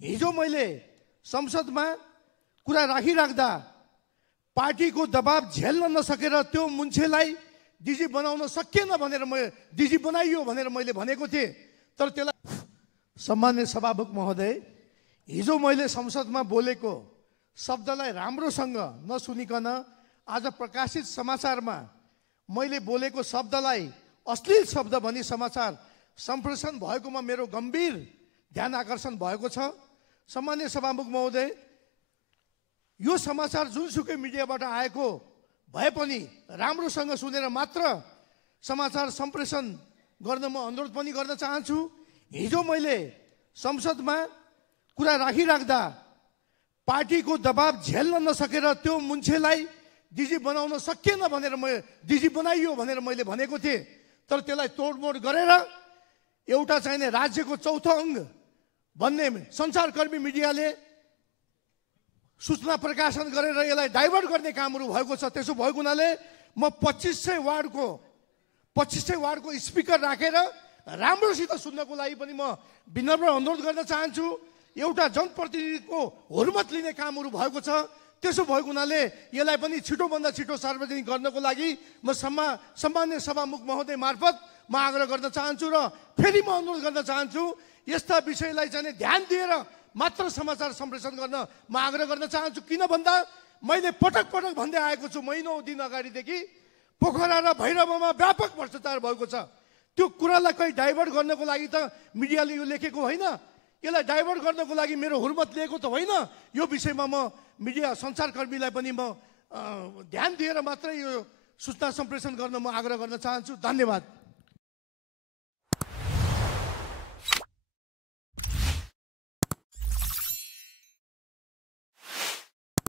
हिजो मैले संसदमा कुरा राखिराख्दा पार्टीको दबाब झेल्न नसकेर त्यो मान्छेलाई डिजी बनाउन सकिएन भनेर डिजी बनाइयो भनेर मैले भनेको थिएँ। तर त्यसलाई सम्माननीय सभामुख महोदय, हिजो मैले संसदमा बोलेको शब्दलाई राम्रोसँग नसुनिकन आज प्रकाशित समाचारमा मैले बोलेको शब्दलाई अश्लील शब्द भनी समाचार सम्प्रेषण भएकोमा मेरो गम्भीर ध्यान आकर्षण भएको छ। सम्माननीय सभामुख महोदय, यो समाचार जुनसुकै मिडियाबाट आएको भए पनि राम्रोसँग सुनेर मात्र समाचार सम्प्रेषण गर्न म अनुरोध पनि गर्न चाहन्छु। हिजो मैले संसदमा कुरा राखिराख्दा पार्टीको दबाब झेल्न नसकेर त्यो मान्छेलाई डिजी बनाउन सकिएन भनेर डिजी बनाइयो भनेर मैले भनेको थिएँ। तर त्यसलाई तोडमोड गरेर एउटा चाहिने राज्यको चौथो अङ्ग भन्ने सञ्चारकर्मी मिडियाले सूचना प्रकाशन गरेर यसलाई डाइभर्ट गर्ने कामहरू भएको छ। त्यसो भएको हुनाले म 2500 वार्डको स्पिकर राखेर राम्रोसित सुन्नको लागि पनि म विनम्र अनुरोध गर्न चाहन्छु। एउटा जनप्रतिनिधिको हुर्मत लिने कामहरू भएको छ। त्यसो भएको हुनाले यसलाई पनि छिटोभन्दा छिटो सार्वजनिक गर्नको लागि म सम्माननीय सभामुख महोदय मार्फत म आग्रह गर्न चाहन्छु र फेरि म अनुरोध गर्न चाहन्छु, यस्ता विषयलाई चाहिँ ध्यान दिएर मात्र समाचार सम्प्रेषण गर्न म आग्रह गर्न चाहन्छु। किन भन्दा मैले पटक पटक भन्दै आएको छु, महिनौँ दिन अगाडिदेखि पोखरा र भैरवमा व्यापक भ्रष्टाचार भएको छ। त्यो कुरालाई कहीँ डाइभर्ट गर्नको लागि त मिडियाले यो लेखेको होइन, यसलाई डाइभर्ट गर्नको लागि मेरो हुर्मत लिएको त होइन। यो विषयमा म मिडिया सञ्चारकर्मीलाई पनि म ध्यान दिएर मात्रै यो सूचना सम्प्रेषण गर्न म आग्रह गर्न चाहन्छु। धन्यवाद।